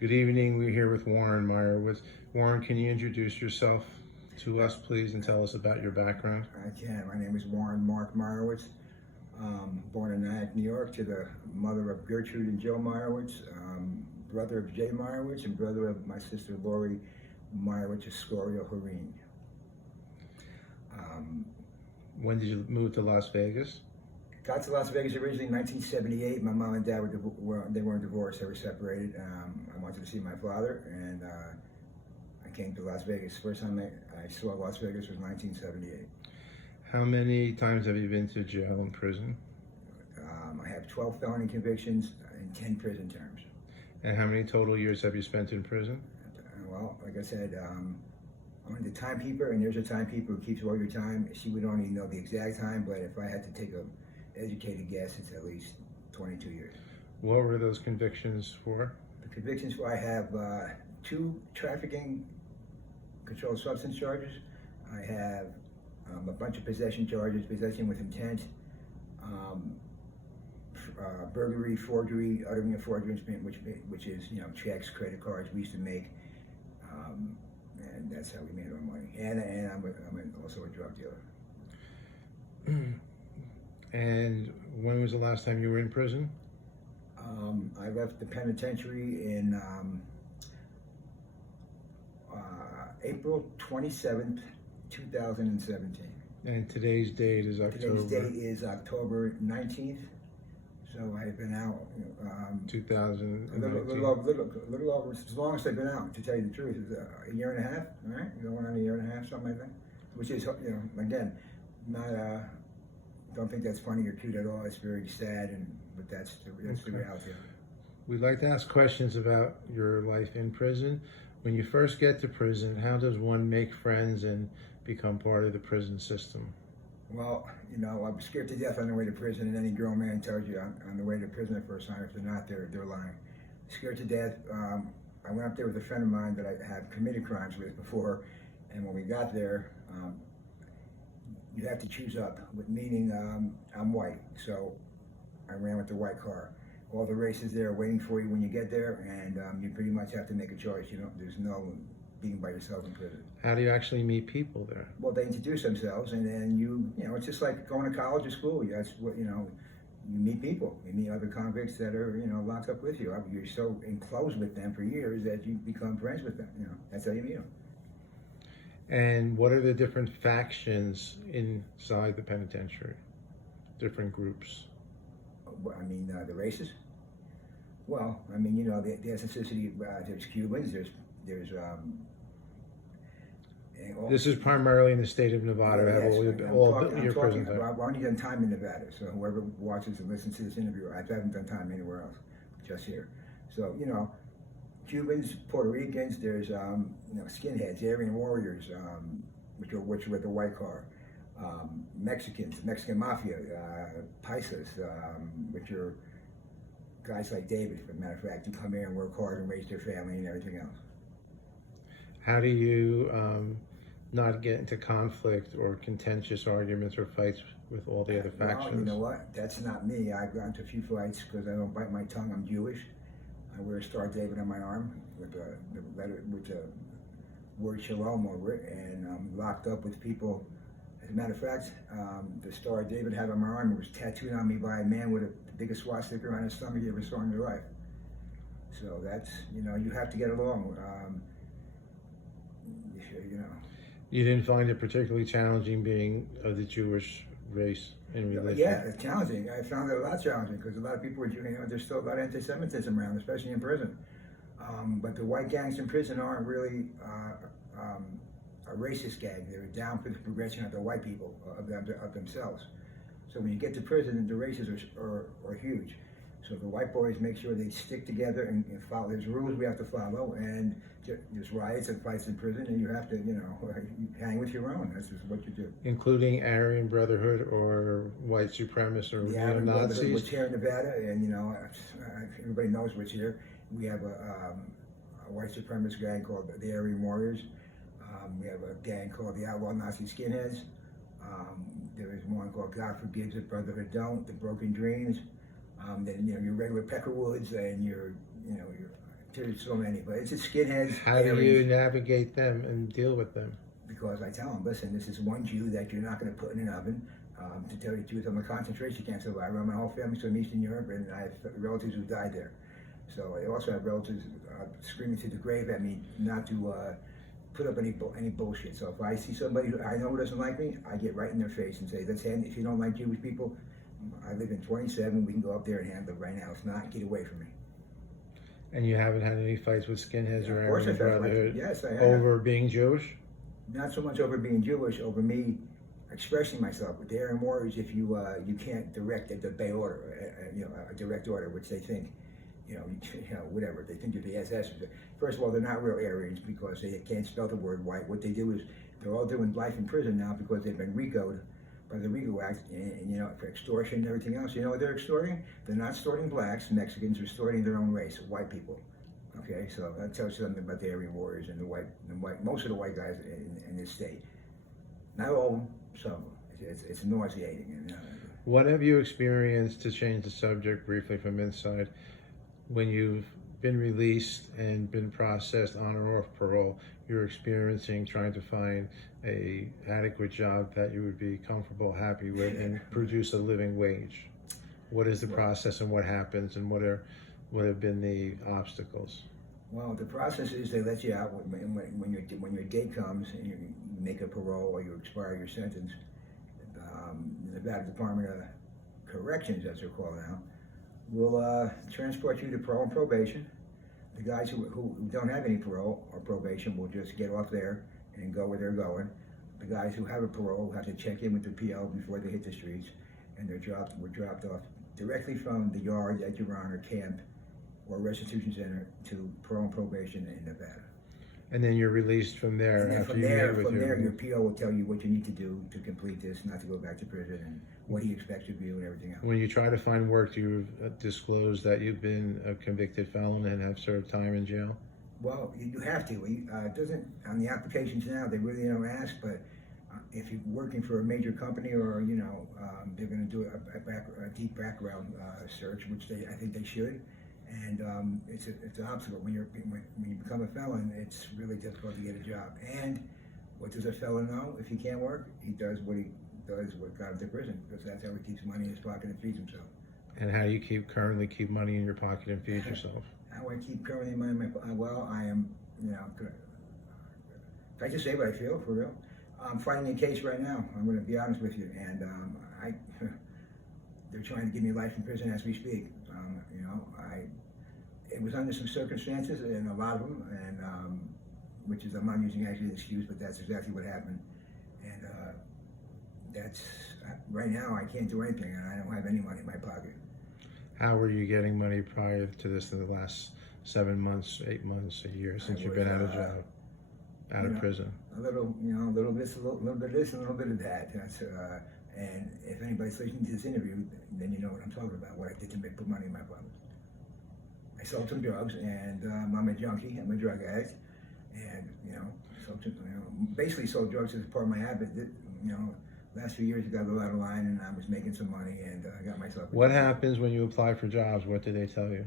Good evening. We're here with Warren Meyerowitz. Warren, can you introduce yourself to us, please, and tell us about your background? I can. My name is Warren Mark Meyerowitz. Born in Nyack, New York, to the mother of Gertrude and Joe Meyerowitz, brother of Jay Meyerowitz, and brother of my sister Lori Meyerowitz Escorio Hareen. When did you move to Las Vegas? Got to Las Vegas originally in 1978. My mom and dad they weren't divorced; they were separated. I wanted to see my father, and I came to Las Vegas. First time I saw Las Vegas was 1978. How many times have you been to jail and prison? I have 12 felony convictions and 10 prison terms. And how many total years have you spent in prison? Well, like I said, I'm the timekeeper, and there's a timekeeper who keeps all your time. She would only know the exact time, but if I had to take a educated guess, it's at least 22 years. What were those convictions for? The convictions for I have 2 trafficking controlled substance charges. I have a bunch of possession charges, possession with intent, burglary, forgery, uttering a forgery, which is checks, credit cards we used to make, and that's how we made our money. And I'm also a drug dealer. And when was the last time you were in prison? I left the penitentiary in April 27th, 2017. And today's date is October? Today's date is October 19th. So I've been out 2019. a little over, as long as I've been out, to tell you the truth, is a year and a half, all right? Going on a year and a half, something like that. Which is, again, not, don't think that's funny or cute at all. It's very sad, but that's the reality of it. We'd like to ask questions about your life in prison. When you first get to prison, how does one make friends and become part of the prison system? Well, I was scared to death on the way to prison, and any grown man tells you on the way to prison the first time, if they're not there, they're lying. Scared to death. I went up there with a friend of mine that I had committed crimes with before, and when we got there, you have to choose up, meaning I'm white, so I ran with the white car. All the races there are waiting for you when you get there, and you pretty much have to make a choice. There's no being by yourself in prison. How do you actually meet people there? Well, they introduce themselves, and then it's just like going to college or school. That's what you meet people. You meet other convicts that are locked up with you. You're so enclosed with them for years that you become friends with them. That's how you meet them. And what are the different factions inside the penitentiary? Different groups? The races? Well, the ethnicity, there's Cubans, there's this is primarily in the state of Nevada. Yes, all your prisons. I've only done time in Nevada, so whoever watches and listens to this interview, I haven't done time anywhere else, just here. So, Cubans, Puerto Ricans, there's skinheads, Aryan warriors, which are with the white car, Mexicans, Mexican mafia, paisas, which are guys like David, as a matter of fact, who come here and work hard and raise their family and everything else. How do you not get into conflict or contentious arguments or fights with all the other factions? Well, you know what? That's not me. I've gotten into a few fights because I don't bite my tongue. I'm Jewish. I wear a Star David on my arm with the word Shalom over it, and I'm locked up with people. As a matter of fact, the Star David had on my arm was tattooed on me by a man with the biggest swastika on his stomach you ever saw in your life. So that's, you have to get along. You didn't find it particularly challenging being of the Jewish race and religion? Yeah, it's challenging. I found it a lot challenging because a lot of people are there's still a lot of anti-Semitism around, especially in prison. But the white gangs in prison aren't really a racist gang. They're down for the progression of the white people, of themselves. So when you get to prison, the races are huge. So the white boys make sure they stick together and follow. There's rules we have to follow, and there's riots and fights in prison, and you have to, you hang with your own. That's just what you do. Including Aryan Brotherhood or white supremacists or neo-Nazis? Which here in Nevada, and everybody knows what's here. We have a white supremacist gang called the Aryan Warriors. We have a gang called the Outlaw Nazi Skinheads. There is one called God Forgives It, Brotherhood Don't, the Broken Dreams. Then your regular Peckerwoods and your There's so many, but it's a skinheads. How do you navigate them and deal with them? Because I tell them, listen, this is one Jew that you're not going to put in an oven. To tell you the truth, I'm a concentration camp survivor. My whole family's from Eastern Europe, and I have relatives who died there. So I also have relatives screaming to the grave at me not to put up any bullshit. So if I see somebody who I know who doesn't like me, I get right in their face and say, let's hand. If you don't like Jewish people, I live in 27. We can go up there and handle it right now. If not, get away from me. And you haven't had any fights with skinheads or Aryan Brotherhood yes, I have. over being Jewish? Not so much over being Jewish, over me expressing myself. But the Aryan Warriors, if you can't direct the Bay order, a direct order, which they think, whatever, they think you're the SS. First of all, they're not real Aryans because they can't spell the word white. What they do is they're all doing life in prison now because they've been RICO'd by the RICO Act, and for extortion and everything else. You know what they're extorting? They're not extorting blacks, Mexicans, they're extorting their own race, white people. Okay, so that tells you something about the Aryan Warriors and most of the white guys in this state. Not all of them, some of them. It's nauseating. What have you experienced, to change the subject briefly from inside, when you've been released and been processed on or off parole? You're experiencing trying to find a adequate job that you would be comfortable, happy with, and produce a living wage. What is the process, and what happens, and what have been the obstacles? Well, the process is they let you out when your date comes and you make a parole or you expire your sentence. The Nevada Department of Corrections, as they're called now, will transport you to parole and probation. The guys who don't have any parole or probation will just get off there and go where they're going. The guys who have a parole have to check in with the PO before they hit the streets, and we're dropped off directly from the yard at your honor camp or restitution center to parole and probation in Nevada. And then you're released from there. And from there, your PO will tell you what you need to do to complete this, not to go back to prison, and what he expects of you and everything else. When you try to find work, do you disclose that you've been a convicted felon and have served time in jail? Well, you have to. It doesn't on the applications now. They really don't ask, but if you're working for a major company or they're going to do a deep background search, which I think they should. And it's an obstacle when you become a felon. It's really difficult to get a job. And what does a felon know? If he can't work, he does what got him to prison, because that's how he keeps money in his pocket and feeds himself. And how do you currently keep money in your pocket and feed yourself? How I keep currently money in my pocket? Well, I am, can I just say what I feel, for real? I'm fighting a case right now. I'm going to be honest with you, and they're trying to give me life in prison as we speak. It was under some circumstances, and a lot of them, and I'm not using actually an excuse, but that's exactly what happened. And that's right now I can't do anything, and I don't have any money in my pocket. How were you getting money prior to this in the last 7 months, 8 months, a year since you've been out of job, out of prison? A little bit of this, a little bit of this, and a little bit of that. And if anybody's listening to this interview, then you know what I'm talking about, what I did to put money in my pocket. I sold some drugs, and I'm a junkie, I'm a drug addict, and basically sold drugs as part of my habit. Last few years I got a lot of line, and I was making some money, and I got myself. What happens when you apply for jobs? What do they tell you?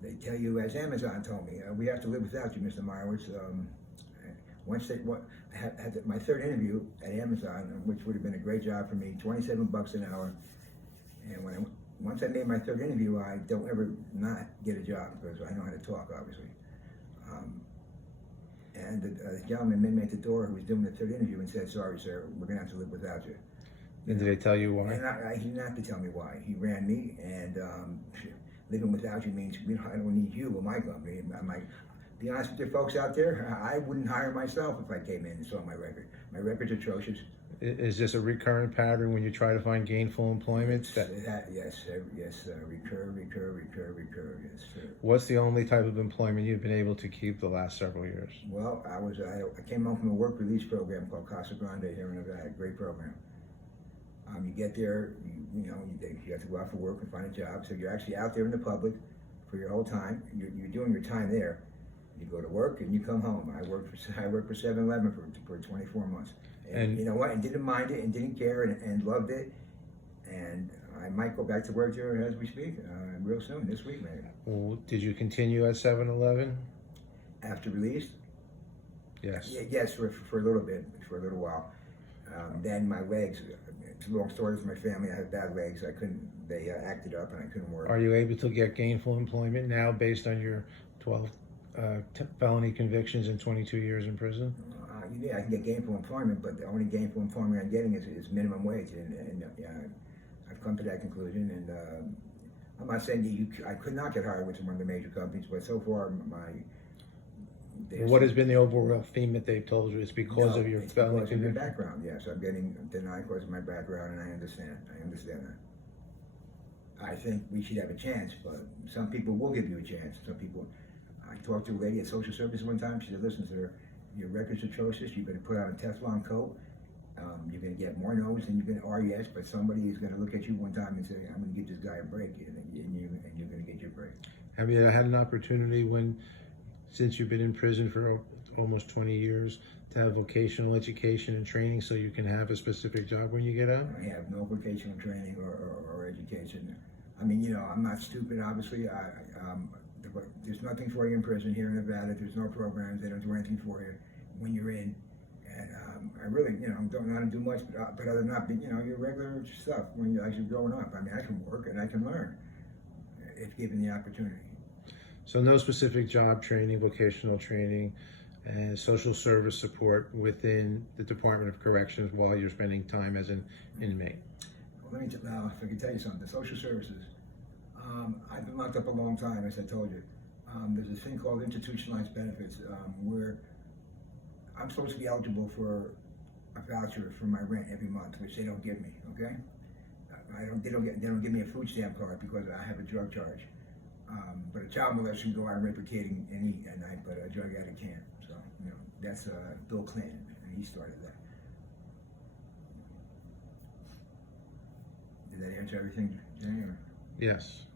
They tell you, as Amazon told me, we have to live without you, Mr. Meyerowitz. Once I had my third interview at Amazon, which would have been a great job for me, $27 an hour, and once I made my third interview, I don't ever not get a job because I know how to talk, obviously. And the gentleman met me at the door who was doing the third interview and said, "Sorry, sir, we're going to have to live without you." And did they tell you why? And he didn't have to tell me why. He ran me, and living without you means I don't need you or my company. I'm like, be honest with you folks out there, I wouldn't hire myself if I came in and saw my record. My record's atrocious. Is this a recurrent pattern when you try to find gainful employment? Yes, recur, yes, sir. What's the only type of employment you've been able to keep the last several years? Well, I came home from a work release program called Casa Grande here in Nevada, great program. You get there, you have to go out for work and find a job, so you're actually out there in the public for your whole time. You're doing your time there. You go to work and you come home. I worked for 7-Eleven for 24 months. And you know what? And didn't mind it and didn't care and loved it. And I might go back to work there as we speak, real soon, this week maybe. Well, did you continue at 7-Eleven? After release? Yes. Yes, for a little bit, for a little while. Then my legs, it's a long story for my family, I have bad legs, they acted up and I couldn't work. Are you able to get gainful employment now based on your 12 felony convictions and 22 years in prison? Yeah, I can get gainful employment, but the only gainful employment I'm getting is minimum wage, and I've come to that conclusion. And I'm not saying I could not get hired with one of the major companies, but so far What has been the overall theme that they've told you? It's because of your felony because of your conviction? background. Yes, I'm getting denied because of my background, and I understand. that. I think we should have a chance, but some people will give you a chance. Some people. I talked to a lady at social service one time. She said, "Listen, sir, your record's atrocious. You're going to put on a Teflon coat. You're going to get more no's than you're going to RES, but somebody is going to look at you one time and say, I'm going to give this guy a break, and you're going to get your break." Have you had an opportunity since you've been in prison for almost 20 years, to have vocational education and training so you can have a specific job when you get out? I have no vocational training or education. I mean, I'm not stupid, obviously. There's nothing for you in prison here in Nevada. There's no programs. They don't do anything for you when you're in. And I really, don't know how to do much, but other than that, your regular stuff when you're actually growing up. I mean, I can work and I can learn if given the opportunity. So no specific job training, vocational training, and social service support within the Department of Corrections while you're spending time as an inmate. Well, now, if I can tell you something, social services. I've been locked up a long time, as I told you. There's a thing called institutionalized benefits, where I'm supposed to be eligible for a voucher for my rent every month, which they don't give me. Okay, they don't give me a food stamp card because I have a drug charge. But a child molester can go out replicating and eat at night, but a drug addict can't. So that's Bill Clinton, and he started that. Did that answer everything, Jay? Yes.